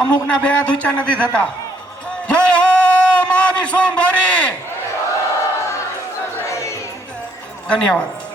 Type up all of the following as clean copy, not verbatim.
અમુકના બે હાથ ઊંચા નથી થતા. જય હો મા વિશ્વંભરી. ધન્યવાદ.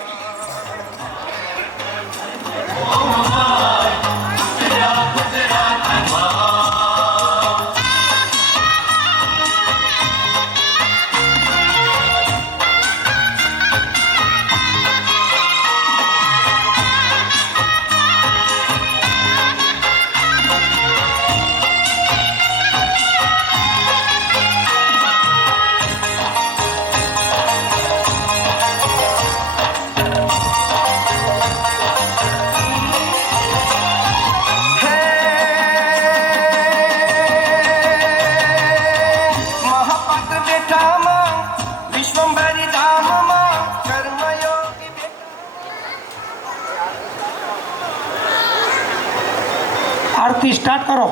આરતી સ્ટાર્ટ કરો.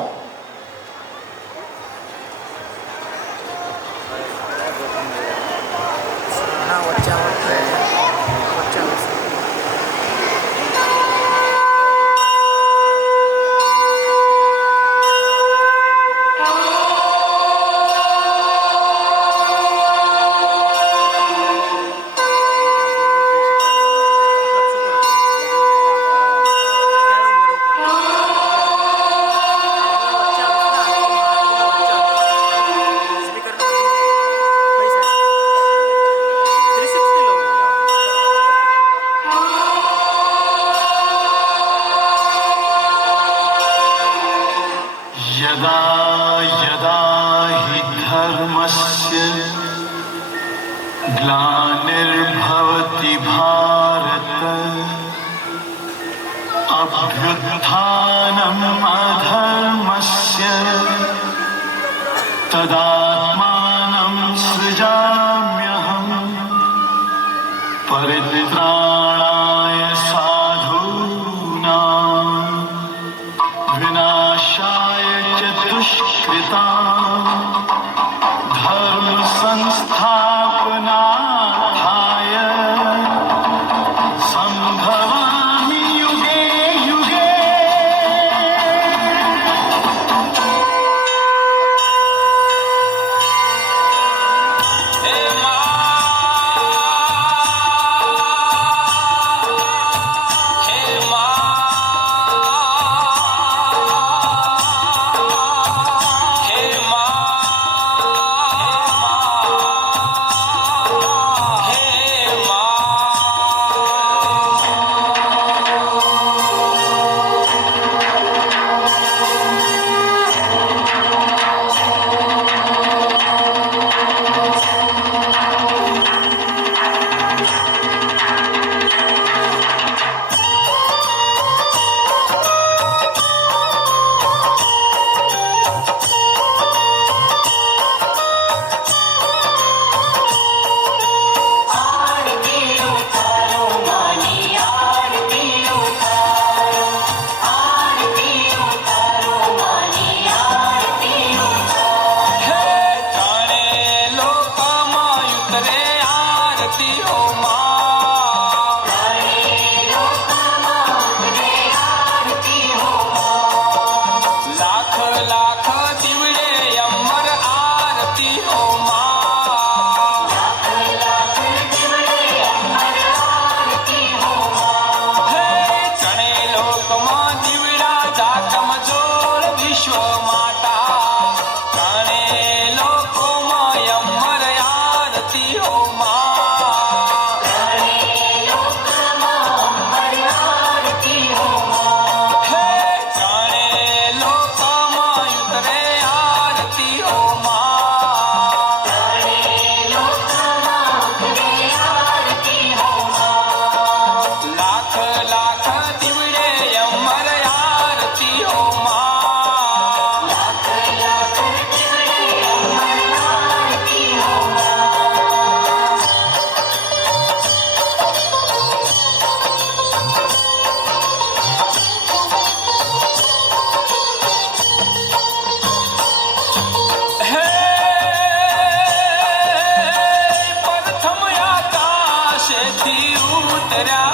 ग्लानिर्भवति भारत अभ्युत्थानम् अधर्मस्य तदात्मानं सृजाम्यहम् परित्राणाय साधूनां विनाशाय च दुष्कृतां धर्म संस्थापनार्थाय संभवामि युगे युगे. ઉતર્યા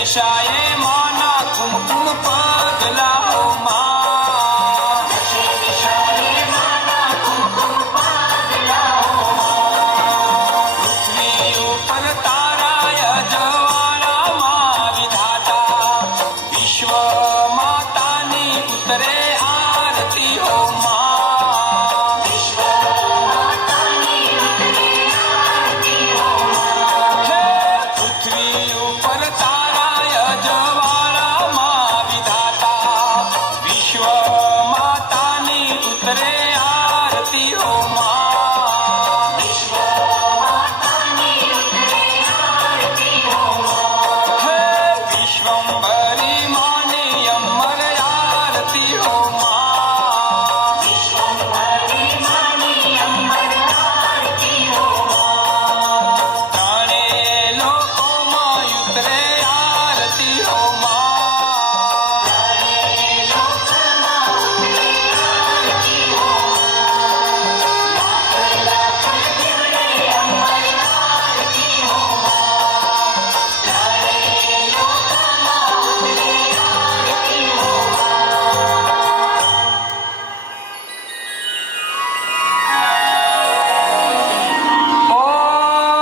दशेशाये माना कुमकुम पगला हो मा पृथ्वी ऊपर ताराय ज्वाला मा विधाता विश्व मातानी उतरे आरती हो मा पृथ्वी ऊपर ताराय ज्वाला मा विधाता विश्व मातानी उतरे आरती हो मा विश्वंभरी माने अमर आरती हो मा त्राणे लोको मा उतरे आरती हो मा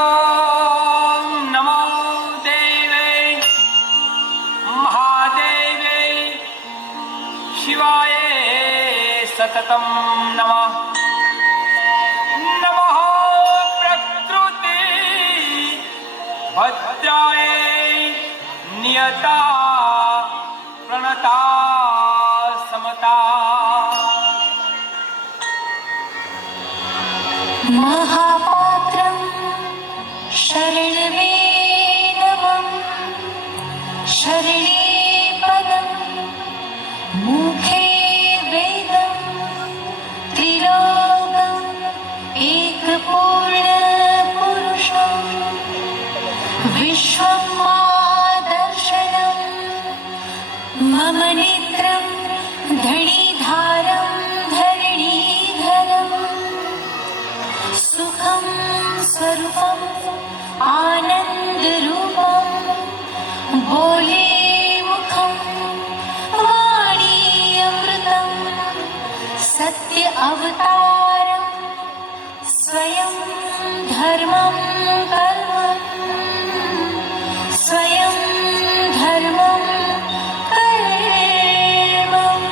ॐ नमो देवे महादेवे शिवाय सततं नमः नमः प्रकृति भद्राय नियता प्रणता समता महापात्रं शरणवेदवं शरणे पदं मुखे वेदं त्रिलोकम् एकपूर्णपुरुषं विश्वं मादर्शनं मम नेत्रं धणिधारं धरणीधरम् सुखं स्वरूपम् आनन्दरूपं बोले मुखं वाणी अमृतं सत्य अवतारं स्वयं धर्मं कर्मं स्वयं धर्मं कर्मम्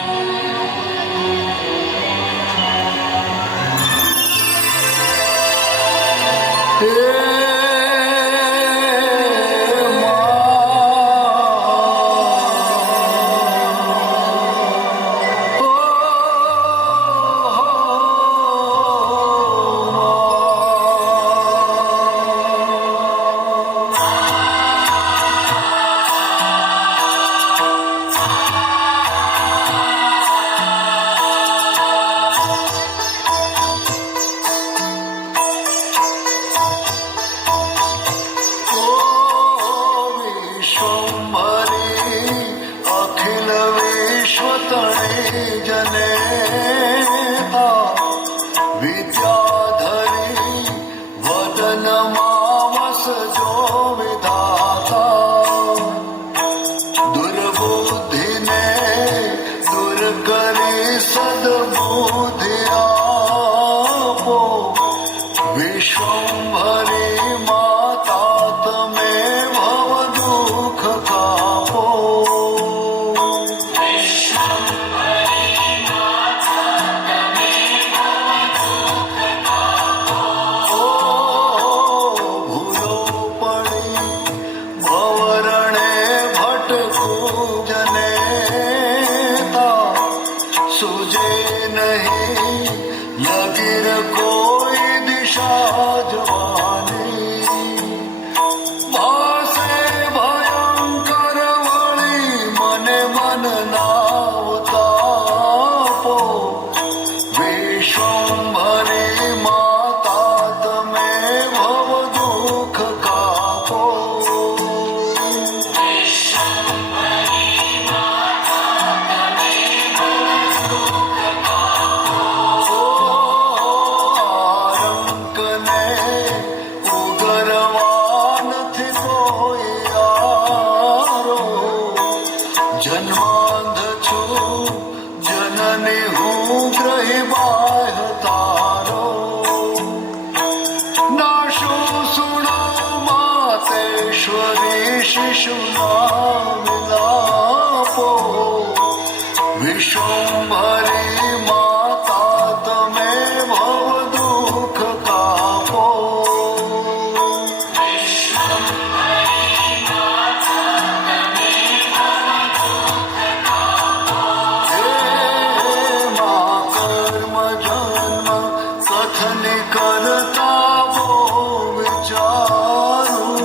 શિશુના વિલાપો વિશ્વંભરી માતા તમે ભવ દુઃખ કાપો કથન કરતા બહુ વિચારું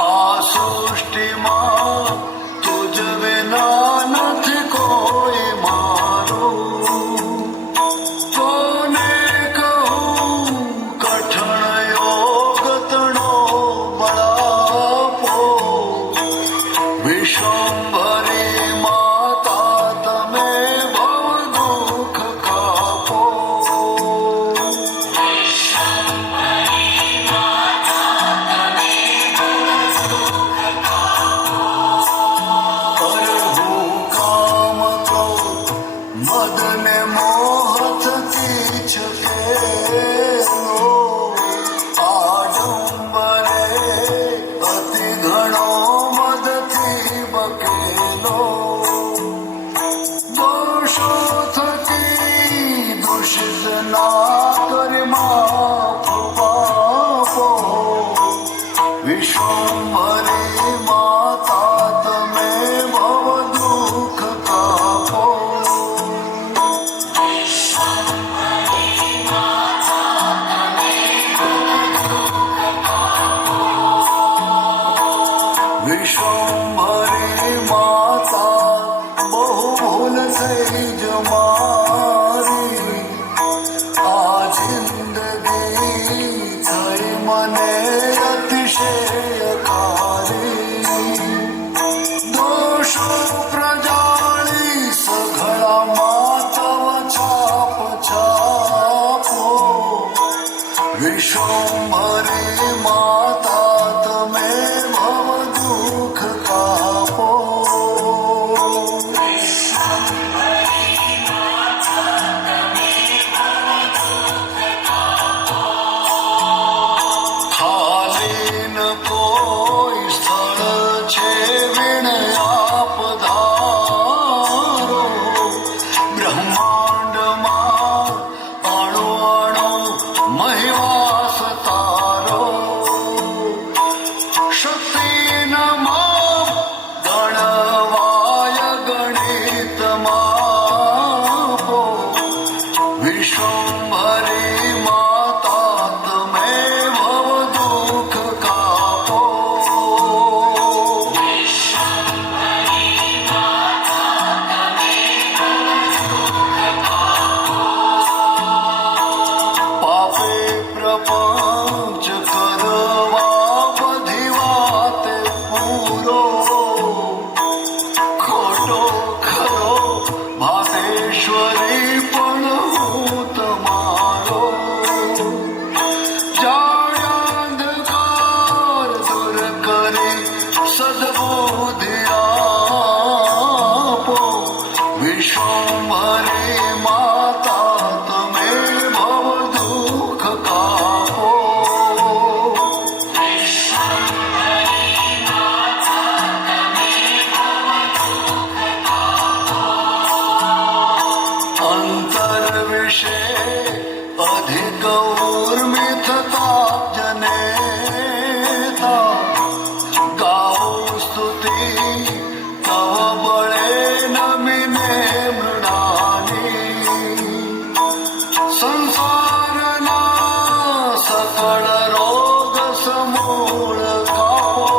આ સૃષ્ટિમાં તુજ વિના નથી કોઈ મારું કોને કહું કઠણ યોગ તણો બળાપો વિશ્વંભરી માતા તમે ભવ દુઃખ કાપો મદને મોહથી છકેલો આડંબરે અતિ ઘણો મદથી બકેલો દોષો થકી દુષિત ના કરી માફ પાપો વિશ્વંભરી માતા તમે ભવ દુઃખ કાપો વિશ્વંભરી માતા બહુ ભૂલ થઈ જ મારી આ જિંદગી થઈ મને અતિશયકારી દોષો પ્રજાળી સઘળામાં તવ છાપ છાપો વિશ્વંભરી માતા તમે ભવ દુઃખ કાપો ખાલી ન કોઈ સ્થળ છે વિણ આપ ધારો બ્રહ્માંડમાં અણુ અણુ મહિવાસ તારો શક્તિ નમા ગણવાય ગણિત માપો વિશ્વંભરી માતા તમે ભવ દુઃખ કાપો પાપે પ્રપંચ કરવા બધી વાતે પૂરો ખોટો ખરો ભાતેશ્વરી પણ હું તમારો જાણ્યાંધકાર દૂર કરી સદબુદ્ધિ આપો વિશ્વંભરી માતા તમે ભવ દુઃખ કાપો અંતર વિશે અધિક ઉર્મિ થતા જનેતા ગાઓ સ્તુતિ તવ બળે નમીને મૃણાની સંસારના સકળ રોગ સમૂળ કાપો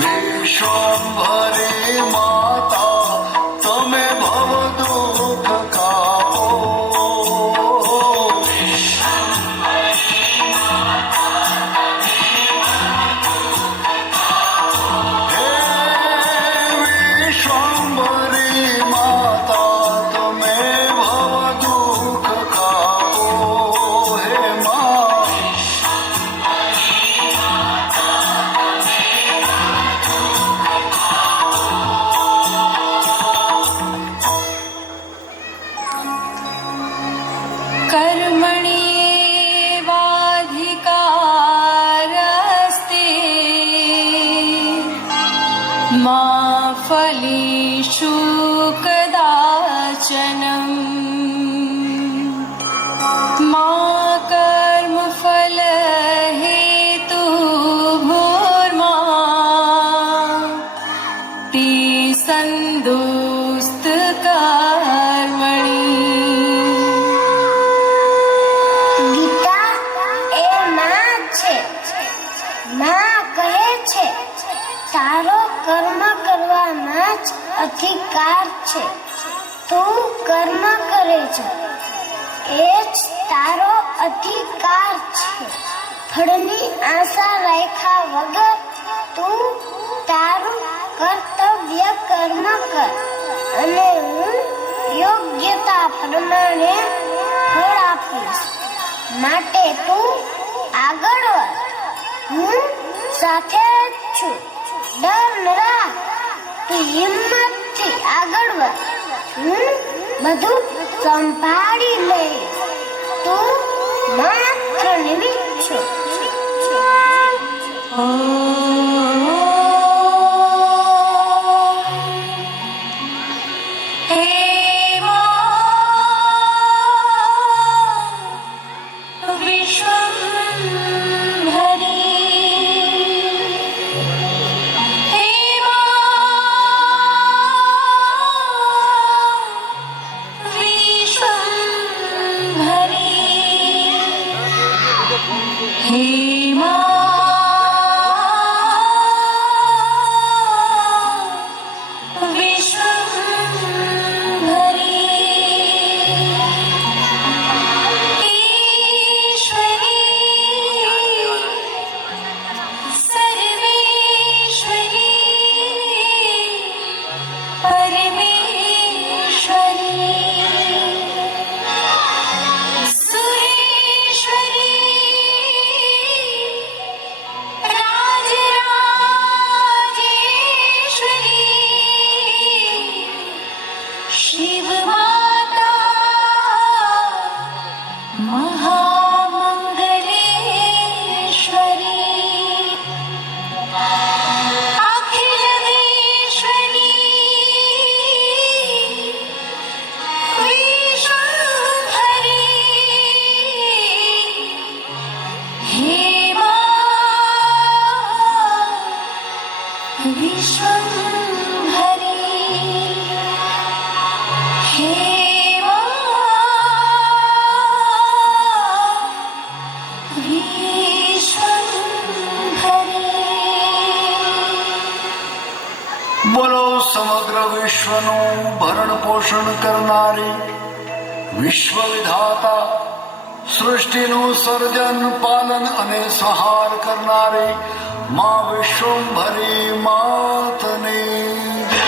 વિશ્વંભરી માતા તમે ભવ દુઃખ કાપો હે વિશ્વંભરી માતા તમે ભવ દુઃખ કાપો હે મા मा फलेषु कदाचनं मा कर्मफलहेतुर्भूर्मा ते संदोस्तकर्मणि. ગીતા એ માં છે. માં કહે છે તારો કર્મ કરવામાં જ અધિકાર છે. તું કર્મ કરે છે એ જ તારો અધિકાર છે. ફળની આશા રાખ્યા વગર તું તારું કર્તવ્ય કર્મ કર અને હું યોગ્યતા પ્રમાણે ફળ આપીશ. માટે તું આગળ વધ. હું સાથે જ છું. ડર ન રાખ. તું હિંમતથી આગળ વધ. હું બધું સંભાળી લઈશ. તું માત્ર નિમિત્ત છો. બોલો સમગ્ર વિશ્વનું ભરણ પોષણ કરનારી, વિશ્વ વિધાતા, સૃષ્ટિનું સર્જન પાલન અને સંહાર કરનારી મા વિશ્વંભરી માતની જય.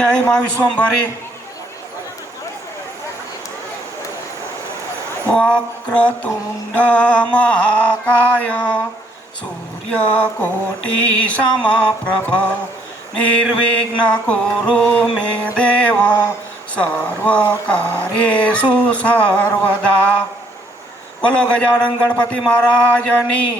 જય મા વિશ્વંભરી. વક્રતુંડ મહાકાય સૂર્યકોટિ સમપ્રભ નિર્વિઘ્ન કુરુ મે દેવ સર્વ કાર્યેષુ સર્વદા. બોલો ગજાનન ગણપતિ મહારાજની.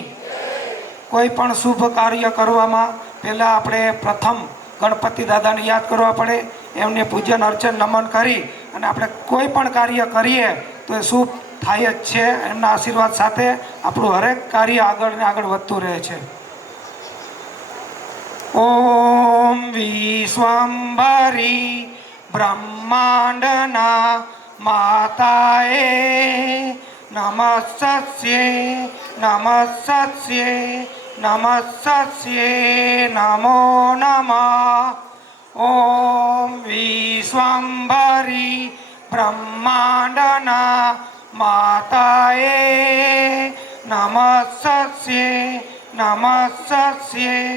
કોઈ પણ શુભ કાર્ય કરવામાં પહેલાં આપણે પ્રથમ ગણપતિ દાદાને યાદ કરવા પડે, એમને પૂજન અર્ચન નમન કરી અને આપણે કોઈ પણ કાર્ય કરીએ તો એ શુભ થાય જ છે. એમના આશીર્વાદ સાથે આપણું હરેક કાર્ય આગળ ને આગળ વધતું રહે છે. ઓમ વિશ્વંભરી બ્રહ્માંડના માતાએ નમસ્સ્યે નમસ્સ્યે નમસ્સ્યે નમો નમઃ. ઓમ વિશ્વંભરી બ્રહ્માંડના માતાએ નમસ્સ્યે નમસ્સ્યે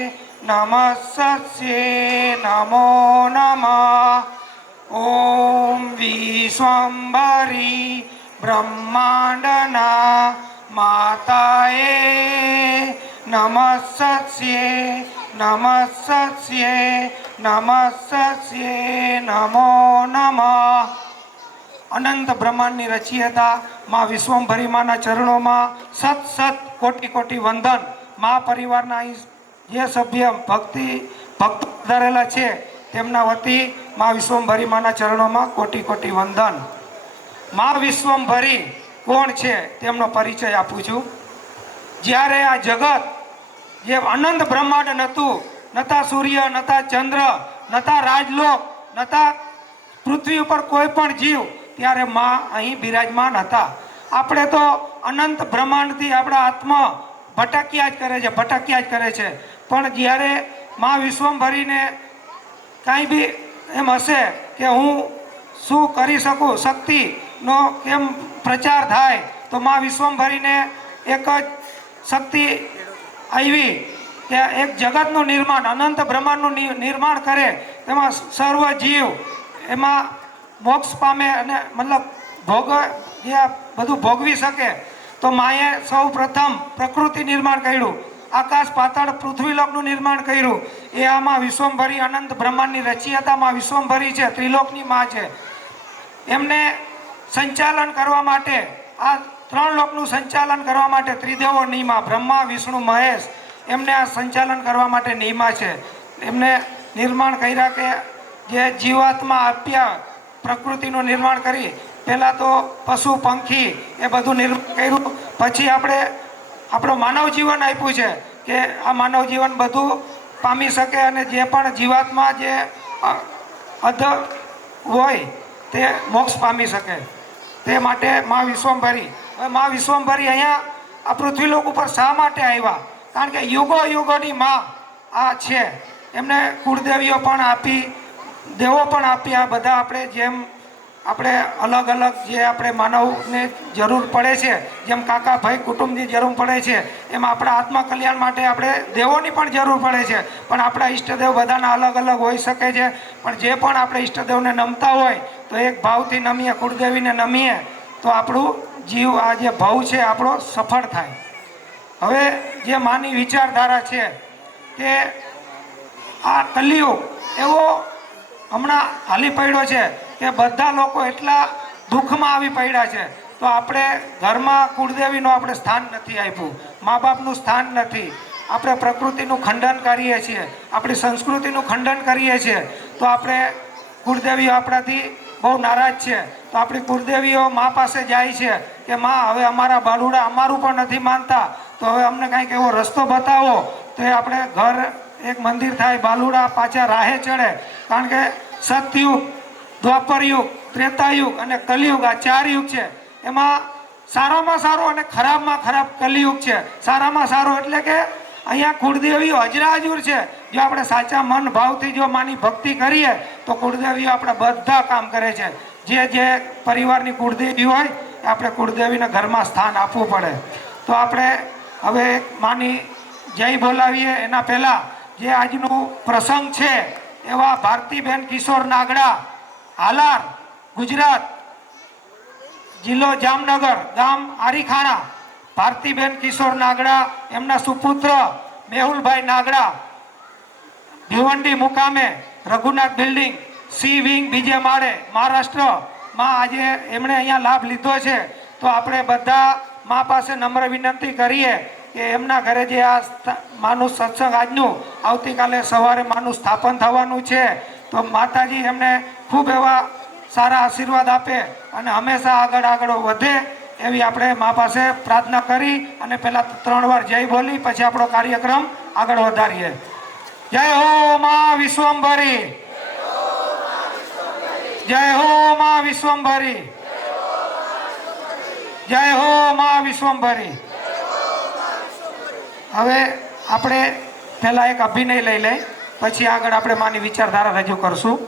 નમસ્સ્યે નમો નમઃ. ઓમ વિશ્વંભરી બ્રહ્માંડના માતાએ નમસ્સ્યે નમસ્સ્યે નમસ્સ્યે નમો નમઃ. અનંત બ્રહ્માંડની રચયિતા મા વિશ્વંભરી માના ચરણોમાં સત સત કોટી કોટી વંદન. મા પરિવારના અહીં જે સભ્ય ભક્ત ધરેલા છે તેમના વતી મા વિશ્વંભરી માના ચરણોમાં કોટી કોટી વંદન. મા વિશ્વંભરી કોણ છે તેમનો પરિચય આપું છું. જ્યારે આ જગત જે અનંત બ્રહ્માંડ નહોતું, નતા સૂર્ય, નતા ચંદ્ર, નતા રાજલોક, નતા પૃથ્વી ઉપર કોઈ પણ જીવ, ત્યારે મા અહીં બિરાજમાન હતા. આપણે તો અનંત બ્રહ્માંડથી આપણા આત્મા ભટક્યા જ કરે છે. પણ જ્યારે મા વિશ્વંભરીને કાંઈ બી એમ હશે કે હું શું કરી શકું, શક્તિનો કેમ પ્રચાર થાય, તો મા વિશ્વંભરીને એક જ શક્તિ આવી કે એક જગતનું નિર્માણ, અનંત બ્રહ્માંડનું નિર્માણ કરે, તેમાં સર્વ જીવ એમાં મોક્ષ પામે અને મતલબ જે બધું ભોગવી શકે. તો માએ સૌ પ્રથમ પ્રકૃતિ નિર્માણ કર્યું, આકાશ પાતાળ પૃથ્વીલોકનું નિર્માણ કર્યું. એ આમાં વિશ્વંભરી અનંત બ્રહ્માંડની રચયિતામાં વિશ્વંભરી છે, ત્રિલોકની માં છે. એમને સંચાલન કરવા માટે, આ ત્રણ લોકનું સંચાલન કરવા માટે ત્રિદેવો નિયમા, બ્રહ્મા વિષ્ણુ મહેશ, એમને આ સંચાલન કરવા માટે નિયમા છે. એમને નિર્માણ કર્યા કે જે જીવાત્મા આપ્યા, પ્રકૃતિનું નિર્માણ કરી, પહેલાં તો પશુ પંખી એ બધું નિર્માણ કર્યું. પછી આપણો માનવ જીવન આપ્યું છે કે આ માનવ જીવન બધું પામી શકે અને જે પણ જીવાત્મા જે અધ હોય તે મોક્ષ પામી શકે. તે માટે મા વિશ્વંભરી. હવે મા વિશ્વંભરી અહીંયા આ પૃથ્વીલોક ઉપર શા માટે આવ્યા? કારણ કે યુગોની મા આ છે. એમને કુળદેવીઓ પણ આપી, દેવો પણ આપ્યા. બધા આપણે અલગ અલગ જે આપણે માનવને જરૂર પડે છે, જેમ કાકા ભાઈ કુટુંબની જરૂર પડે છે, એમ આપણા આત્મા કલ્યાણ માટે આપણે દેવોની પણ જરૂર પડે છે. પણ આપણા ઈષ્ટદેવ બધાના અલગ અલગ હોઈ શકે છે. પણ જે પણ આપણે ઈષ્ટદેવને નમતા હોય તો એક ભાવથી નમીએ, કુળદેવીને નમીએ, તો આપણું જીવ આ જે ભાવ છે આપણો સફળ થાય. હવે જે માની વિચારધારા છે કે આ કલિયુગ એવો હમણાં હાલી પડ્યો છે કે બધા લોકો એટલા દુઃખમાં આવી પડ્યા છે. તો આપણે ઘરમાં કુળદેવીનું આપણે સ્થાન નથી આપ્યું, મા બાપનું સ્થાન નથી. આપણે પ્રકૃતિનું ખંડન કરીએ છીએ, આપણી સંસ્કૃતિનું ખંડન કરીએ છીએ. તો આપણે કુળદેવીઓ આપણાથી બહુ નારાજ છે. તો આપણી કુળદેવીઓ મા પાસે જાય છે કે મા, હવે અમારા બાલુડા અમારું પણ નથી માનતા, તો હવે અમને કાંઈક એવો રસ્તો બતાવો. તો એ આપણે ઘર એક મંદિર થાય, બાલુડા પાછા રાહે ચડે. કારણ કે સતયુગ, દ્વાપરયુગ, ત્રેતાયુગ અને કલિયુગ, આ 4 યુગ છે. એમાં સારામાં સારો અને ખરાબમાં ખરાબ કલિયુગ છે. સારામાં સારો એટલે કે અહીંયા કુળદેવીઓ અજરાજુર છે. જો આપણે સાચા મન ભાવથી જો માની ભક્તિ કરીએ તો કુળદેવીઓ આપણા બધા કામ કરે છે. જે પરિવારની કુળદેવી હોય એ આપણે કુળદેવીને ઘરમાં સ્થાન આપવું પડે. તો આપણે હવે માની જય બોલાવીએ એના પહેલાં જે આજનું પ્રસંગ છે એવા ભારતીબેન કિશોર નાગડા, હાલાર, ગુજરાત, જિલ્લો જામનગર, ગામ આરીખાણા. ભારતીબેન કિશોર નાગડા, એમના સુપુત્ર મેહુલભાઈ નાગડા, ભિવંડી મુકામે, રઘુનાથ બિલ્ડિંગ, સી વિંગ, બીજે માળે, મહારાષ્ટ્રમાં આજે એમણે અહીંયા લાભ લીધો છે. તો આપણે બધા મા પાસે નમ્ર વિનંતી કરીએ કે એમના ઘરે જે આ માનું સત્સંગ આજનું, આવતીકાલે સવારે માનું સ્થાપન થવાનું છે, તો માતાજી એમને ખૂબ એવા સારા આશીર્વાદ આપે અને હંમેશા આગળ વધે એવી આપણે મા પાસે પ્રાર્થના કરી અને પહેલા 3 વાર જય બોલી પછી આપણો કાર્યક્રમ આગળ વધારીએ. જય હો મા વિશ્વંભરી, જય હો મા વિશ્વંભરી, જય હો મા વિશ્વંભરી. હવે આપણે પહેલા એક અભિનય લઈ લઈ, પછી આગળ આપણે માની વિચારધારા રજૂ કરશું.